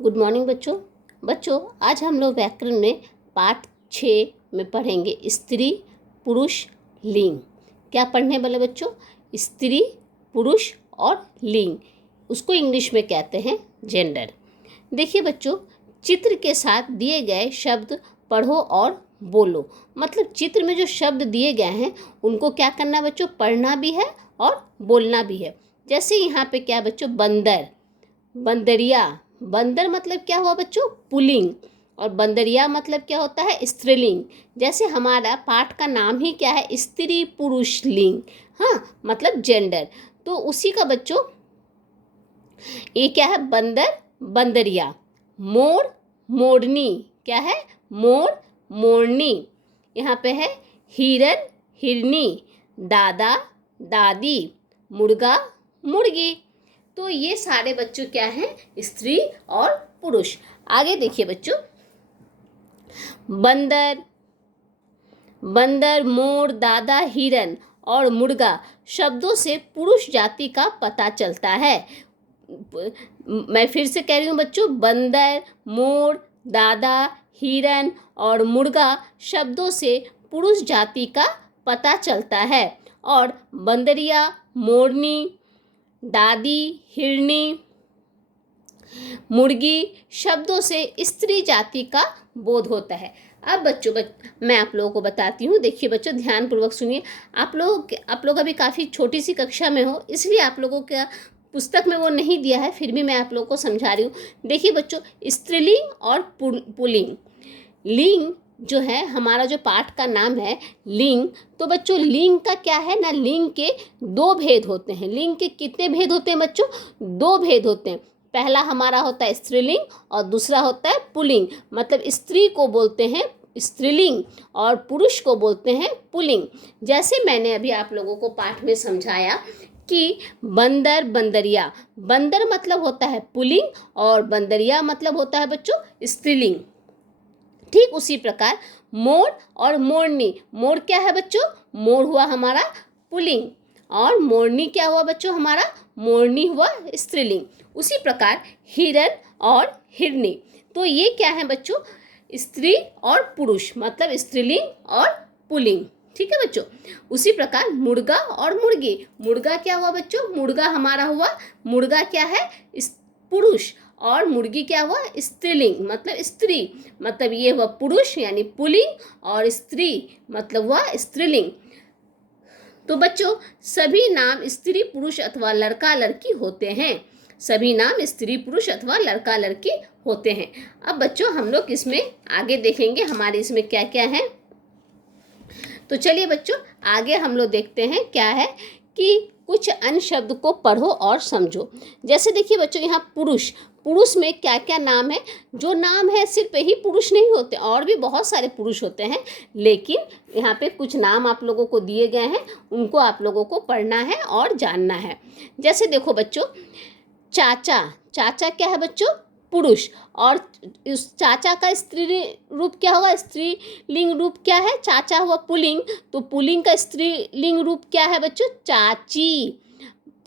Good morning बच्चों आज हम लोग व्याकरण में पाठ 6 में पढ़ेंगे स्त्री पुरुष लिंग। क्या पढ़ने वाले बच्चों? स्त्री पुरुष और लिंग, उसको इंग्लिश में कहते हैं जेंडर। देखिए बच्चों, चित्र के साथ दिए गए शब्द पढ़ो और बोलो। मतलब चित्र में जो शब्द दिए गए हैं उनको क्या करना बच्चों? पढ़ना भी है और बोलना भी है। जैसे यहाँ पे क्या बच्चों? बंदर, बंदरिया। बंदर मतलब क्या हुआ बच्चों? पुल्लिंग। और बंदरिया मतलब क्या होता है? स्त्रीलिंग। जैसे हमारा पाठ का नाम ही क्या है? स्त्री पुरुष लिंग। हाँ, मतलब जेंडर। तो उसी का बच्चों ये क्या है? बंदर, बंदरिया। मोर, मोरनी। क्या है? मोर, मोरनी। यहाँ पे है हिरन, हिरनी। दादा, दादी। मुर्गा, मुर्गी। तो ये सारे बच्चों क्या हैं? स्त्री और पुरुष। आगे देखिए बच्चों, बंदर, बंदर, मोर, दादा, हिरन और मुर्गा शब्दों से पुरुष जाति का पता चलता है। मैं फिर से कह रही हूँ बच्चों, बंदर, मोर, दादा, हिरन और मुर्गा शब्दों से पुरुष जाति का पता चलता है। और बंदरिया, मोरनी, दादी, हिरनी, मुर्गी शब्दों से स्त्री जाति का बोध होता है। अब बच्चों मैं आप लोगों को बताती हूँ। देखिए बच्चों, ध्यानपूर्वक सुनिए। आप लोग अभी काफ़ी छोटी सी कक्षा में हो, इसलिए आप लोगों का पुस्तक में वो नहीं दिया है, फिर भी मैं आप लोगों को समझा रही हूँ। देखिए बच्चों, स्त्रीलिंग और पुल्लिंग। लिंग जो है, हमारा जो पाठ का नाम है लिंग, तो बच्चों लिंग का क्या है ना, लिंग के दो भेद होते हैं। लिंग के कितने भेद होते हैं बच्चों? दो भेद होते हैं। पहला हमारा होता है स्त्रीलिंग और दूसरा होता है पुल्लिंग। मतलब स्त्री को बोलते हैं स्त्रीलिंग और पुरुष को बोलते हैं पुल्लिंग। जैसे मैंने अभी आप लोगों को पाठ में समझाया कि बंदर, बंदरिया। बंदर मतलब होता है पुल्लिंग और बंदरिया मतलब होता है बच्चों स्त्रीलिंग। ठीक उसी प्रकार मोर और मोरनी। मोर क्या है बच्चों? मोर हुआ हमारा पुल्लिंग और मोरनी क्या हुआ बच्चों? हमारा मोरनी हुआ स्त्रीलिंग। उसी प्रकार हिरन और हिरनी, तो ये क्या है बच्चों? स्त्री और पुरुष, मतलब स्त्रीलिंग और पुल्लिंग। ठीक है बच्चों। उसी प्रकार मुर्गा और मुर्गी। मुर्गा क्या हुआ बच्चों? मुर्गा हमारा हुआ, मुर्गा क्या है? पुरुष। और मुर्गी क्या हुआ? स्त्रीलिंग, मतलब स्त्री। मतलब ये हुआ पुरुष यानी पुल्लिंग और स्त्री मतलब हुआ स्त्रीलिंग। तो बच्चों सभी नाम स्त्री पुरुष अथवा लड़का लड़की होते हैं। सभी नाम स्त्री पुरुष अथवा लड़का लड़की होते हैं। अब बच्चों हम लोग इसमें आगे देखेंगे हमारे इसमें क्या क्या है। तो चलिए बच्चों आगे हम लोग देखते हैं क्या है कि कुछ अन्य शब्द को पढ़ो और समझो। जैसे देखिए बच्चों, यहाँ पुरुष, पुरुष में क्या क्या नाम है? जो नाम है सिर्फ ही पुरुष नहीं होते, और भी बहुत सारे पुरुष होते हैं, लेकिन यहाँ पे कुछ नाम आप लोगों को दिए गए हैं, उनको आप लोगों को पढ़ना है और जानना है। जैसे देखो बच्चों, चाचा। चाचा क्या है बच्चों? पुरुष। और उस चाचा का स्त्री रूप क्या होगा? स्त्रीलिंग रूप क्या है? चाचा हुआ पुल्लिंग, तो पुल्लिंग का स्त्रीलिंग रूप क्या है बच्चों? चाची।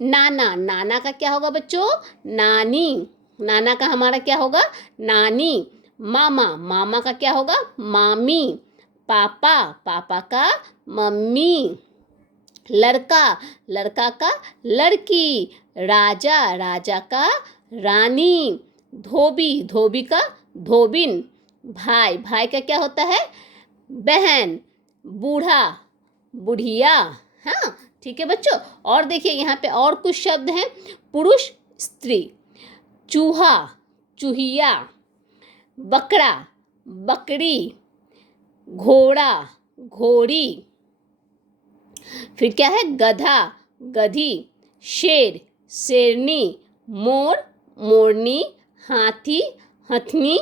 नाना, नाना का क्या होगा बच्चों? नानी। नाना का हमारा क्या होगा? नानी। मामा, मामा का क्या होगा? मामी। पापा, पापा का मम्मी। लड़का, लड़का का लड़की। राजा, राजा का रानी। धोबी, धोबी का धोबिन। भाई, भाई का क्या होता है? बहन। बूढ़ा, बुढ़िया। हाँ ठीक है बच्चों। और देखिए यहाँ पे और कुछ शब्द हैं। पुरुष, स्त्री। चूहा, चूहिया। बकरा, बकरी। घोड़ा, घोड़ी। फिर क्या है? गधा, गधी। शेर, शेरनी। मोर, मोरनी। हाथी, हथनी।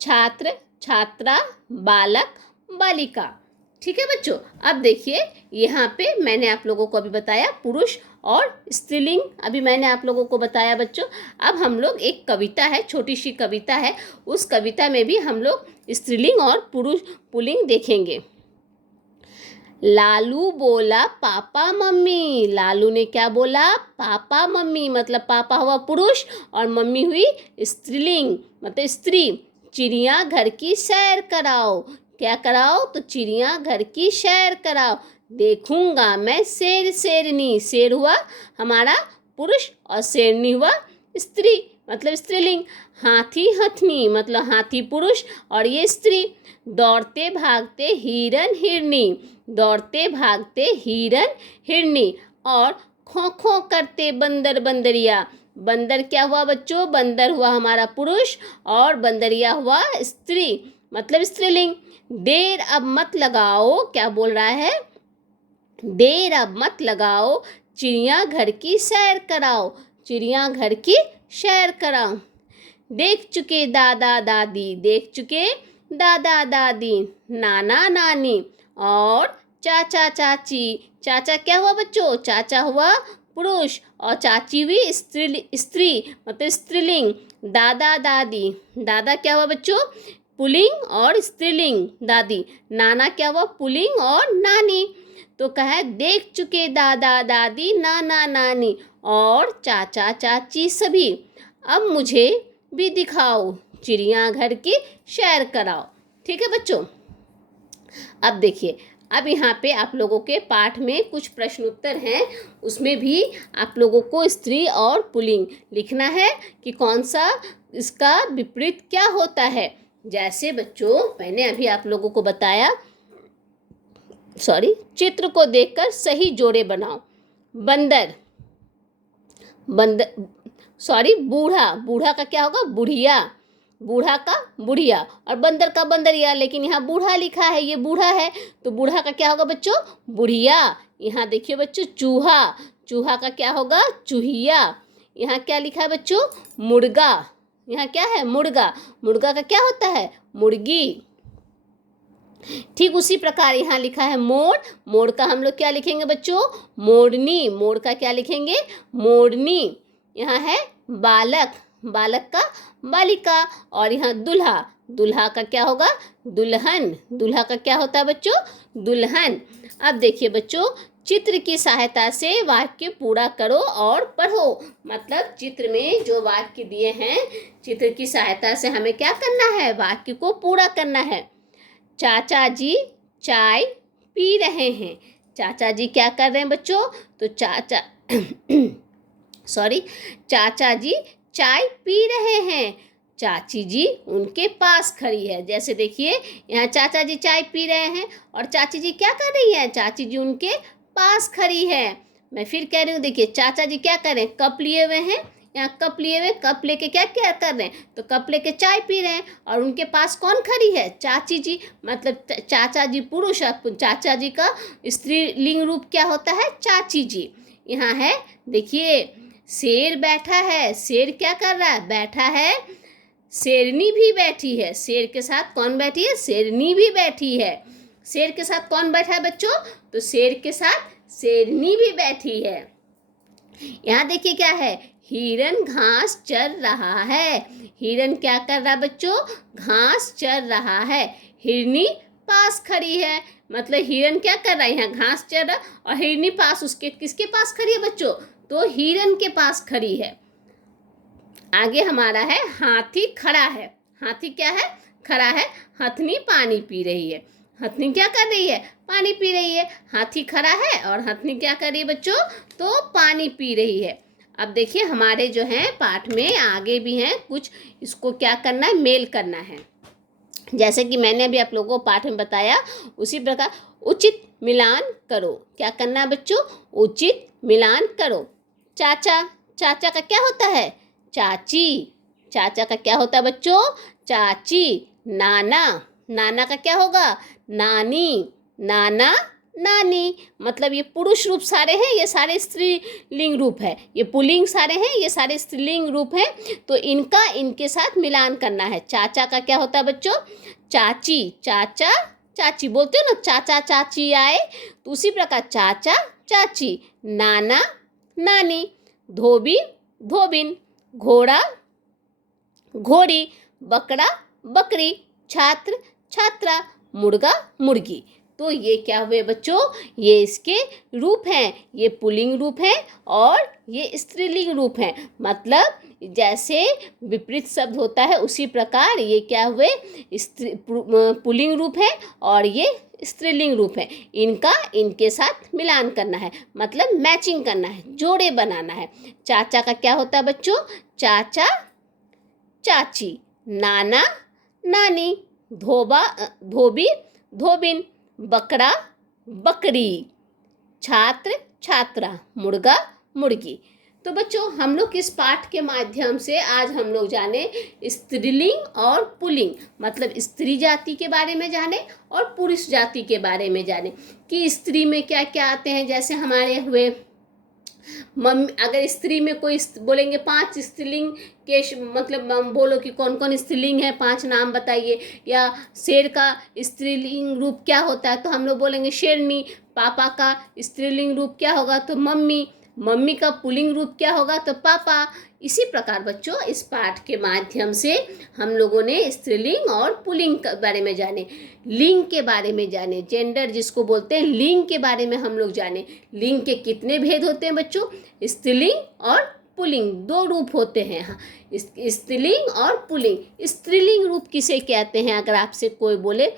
छात्र, छात्रा। बालक, बालिका। ठीक है बच्चों। अब देखिए यहाँ पे मैंने आप लोगों को अभी बताया पुरुष और स्त्रीलिंग, अभी मैंने आप लोगों को बताया बच्चों। अब हम लोग एक कविता है, छोटी सी कविता है, उस कविता में भी हम लोग स्त्रीलिंग और पुरुष पुल्लिंग देखेंगे। लालू बोला पापा मम्मी। लालू ने क्या बोला? Papa mummy. मतलब पापा हुआ पुरुष और मम्मी हुई स्त्रीलिंग मतलब स्त्री। चिड़िया घर की सैर कराओ। क्या कराओ? तो चिड़िया घर की सैर कराओ। देखूंगा मैं शेर शेरनी। शेर हुआ हमारा पुरुष और शेरनी हुआ स्त्री मतलब स्त्रीलिंग। हाथी हथनी मतलब हाथी पुरुष और ये स्त्री। दौड़ते भागते हिरन हिरनी। दौड़ते भागते हिरन हिरनी। और खो खो करते बंदर बंदरिया। बंदर क्या हुआ बच्चों? बंदर हुआ हमारा पुरुष और बंदरिया हुआ स्त्री मतलब स्त्रीलिंग। देर अब मत लगाओ। क्या बोल रहा है? देर अब मत लगाओ, चिड़िया घर की सैर कराओ। चिड़िया घर की सैर कराओ। देख चुके दादा दादी। देख चुके दादा दादी, नाना नानी और चाचा चाची। चाचा क्या हुआ बच्चों? चाचा हुआ पुरुष और चाची हुई स्त्री मतलब स्त्रीलिंग। दादा दादी। दादा क्या हुआ बच्चों? पुल्लिंग और स्त्रीलिंग दादी। नाना क्या हुआ? पुल्लिंग और नानी। तो कहा है देख चुके दादा दादी नाना नानी और चाचा चाची सभी। अब मुझे भी दिखाओ, चिड़ियाघर की सैर कराओ। ठीक है बच्चों। अब देखिए, अब यहाँ पे आप लोगों के पाठ में कुछ प्रश्न उत्तर हैं, उसमें भी आप लोगों को स्त्री और पुल्लिंग लिखना है कि कौन सा इसका विपरीत क्या होता है। जैसे बच्चों मैंने अभी आप लोगों को बताया, चित्र को देखकर सही जोड़े बनाओ। बंदर, बूढ़ा। बूढ़ा का क्या होगा? बुढ़िया। बूढ़ा का बुढ़िया और बंदर का बंदरिया, लेकिन यहाँ बूढ़ा लिखा है, ये बूढ़ा है तो बूढ़ा का क्या होगा बच्चों? बुढ़िया। यहाँ देखिए बच्चों चूहा। चूहा का क्या होगा? चूहिया। यहाँ क्या लिखा है बच्चों? मुर्गा। यहाँ क्या है? मुर्गा। मुर्गा का क्या होता है? मुर्गी। ठीक उसी प्रकार यहाँ लिखा है मोर। मोर का हम लोग क्या लिखेंगे बच्चों? मोरनी। मोर का क्या लिखेंगे? मोरनी। यहाँ है बालक। बालक का बालिका। और यहाँ दुल्हा। दुल्हा का क्या होगा? दुल्हन। दुल्हा का क्या होता है बच्चों? दुल्हन। अब देखिए बच्चों, चित्र की सहायता से वाक्य पूरा करो और पढ़ो। मतलब चित्र में जो वाक्य दिए हैं, चित्र की सहायता से हमें क्या करना है? वाक्य को पूरा करना है। चाचा जी चाय पी रहे हैं। चाचा जी क्या कर रहे हैं बच्चों? तो चाचा जी चाय पी रहे हैं। चाची जी उनके पास खड़ी है। जैसे देखिए यहाँ चाचा जी चाय पी रहे हैं और चाची जी क्या कर रही है? चाची जी उनके पास खड़ी है। मैं फिर कह रही हूँ, देखिए चाचा जी क्या कर रहे हैं? कप लिए हुए हैं। यहाँ कप लिए हुए, कप लेके क्या क्या कर रहे हैं? तो कप लेके चाय पी रहे हैं और उनके पास कौन खड़ी है? चाची जी। मतलब चाचा जी पुरुष, चाचा जी का स्त्रीलिंग रूप क्या होता है? चाची जी। यहाँ है देखिए शेर बैठा है। शेर क्या कर रहा है? बैठा है। शेरनी भी बैठी है। शेर के साथ कौन बैठी है? शेरनी भी बैठी है। शेर के साथ कौन बैठा है बच्चों? तो शेर के साथ शेरनी भी बैठी है। यहाँ देखिए क्या है? हिरन घास चर रहा है। हिरन क्या कर रहा है बच्चों? घास चर रहा है। हिरनी पास खड़ी है। मतलब हिरन क्या कर रहा है? यहाँ घास चर रहा और हिरनी पास उसके किसके पास खड़ी है बच्चों? तो हिरन के पास खड़ी है। आगे हमारा है हाथी खड़ा है। हाथी क्या है? खड़ा है। हथनी पानी पी रही है। हथनी क्या कर रही है? पानी पी रही है। हाथी खड़ा है और हथनी क्या कर रही है बच्चों? तो पानी पी रही है। अब देखिए हमारे जो हैं पाठ में आगे भी हैं कुछ, इसको क्या करना है? मेल करना है। जैसे कि मैंने अभी आप लोगों को पाठ में बताया उसी प्रकार उचित मिलान करो। क्या करना है बच्चों? उचित मिलान करो। चाचा, चाचा का क्या होता है? चाची। चाचा का क्या होता है बच्चों? चाची। नाना, नाना का क्या होगा? नानी। नाना नानी। मतलब ये पुरुष रूप सारे हैं, ये सारे स्त्रीलिंग रूप है। ये पुल्लिंग सारे हैं, ये सारे स्त्रीलिंग रूप हैं। तो इनका इनके साथ मिलान करना है। चाचा का क्या होता है बच्चों? चाची। चाचा चाची बोलते हो ना, चाचा चाची आए, तो उसी प्रकार चाचा चाची। नाना नानी। धोबी धोबिन। घोड़ा घोड़ी। बकरा बकरी। छात्र छात्रा। मुर्गा मुर्गी। तो ये क्या हुए बच्चों, ये इसके रूप हैं, ये पुल्लिंग रूप हैं और ये स्त्रीलिंग रूप हैं। मतलब जैसे विपरीत शब्द होता है उसी प्रकार ये क्या हुए, पुल्लिंग रूप है और ये स्त्रीलिंग रूप है। इनका इनके साथ मिलान करना है, मतलब मैचिंग करना है, जोड़े बनाना है। चाचा का क्या होता है बच्चों, चाचा चाची, नाना नानी, धोबी धोबिन, बकरा बकरी, छात्र छात्रा, मुर्गा मुर्गी। तो बच्चों हम लोग इस पाठ के माध्यम से आज हम लोग जाने स्त्रीलिंग और पुल्लिंग, मतलब स्त्री जाति के बारे में जाने और पुरुष जाति के बारे में जाने कि स्त्री में क्या क्या आते हैं। जैसे हमारे हुए मम्मी, अगर स्त्री में कोई बोलेंगे 5 स्त्रीलिंग के मतलब बोलो कि कौन कौन स्त्रीलिंग है, 5 नाम बताइए। या शेर का स्त्रीलिंग रूप क्या होता है, तो हम लोग बोलेंगे शेरनी। पापा का स्त्रीलिंग रूप क्या होगा, तो मम्मी। मम्मी का पुल्लिंग रूप क्या होगा, तो पापा। इसी प्रकार बच्चों इस पाठ के माध्यम से हम लोगों ने स्त्रीलिंग और पुल्लिंग के बारे में जाने, लिंग के बारे में जाने, जेंडर जिसको बोलते हैं, लिंग के बारे में हम लोग जाने। लिंग के कितने भेद होते हैं बच्चों, स्त्रीलिंग और पुल्लिंग, 2 रूप होते हैं। हाँ, स्त्रीलिंग और पुल्लिंग। स्त्रीलिंग रूप किसे कहते हैं, अगर आपसे कोई बोले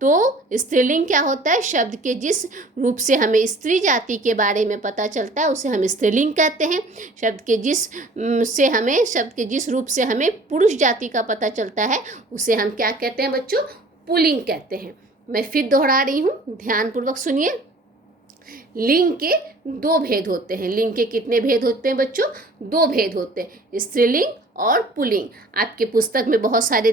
तो स्त्रीलिंग क्या होता है, शब्द के जिस रूप से हमें स्त्री जाति के बारे में पता चलता है उसे हम स्त्रीलिंग कहते हैं। शब्द के जिस रूप से हमें पुरुष जाति का पता चलता है उसे हम क्या कहते हैं बच्चों, पुल्लिंग कहते हैं। मैं फिर दोहरा रही हूँ, ध्यानपूर्वक सुनिए। लिंग के 2 भेद होते हैं। लिंग के कितने भेद होते हैं बच्चों, 2 भेद होते हैं, स्त्रीलिंग और पुल्लिंग। आपके पुस्तक में बहुत सारे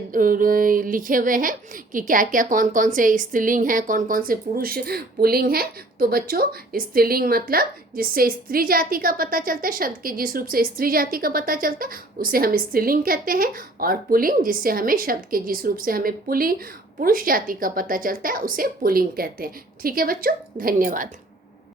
लिखे हुए हैं कि क्या क्या कौन कौन से स्त्रीलिंग हैं, कौन कौन से पुरुष पुल्लिंग हैं। तो बच्चों स्त्रीलिंग मतलब जिससे स्त्री जाति का पता चलता है, शब्द के जिस रूप से स्त्री जाति का पता चलता है उसे हम स्त्रीलिंग कहते हैं। और पुल्लिंग जिससे हमें शब्द के जिस रूप से हमें पुरुष जाति का पता चलता है उसे पुल्लिंग कहते हैं। ठीक है बच्चों, धन्यवाद।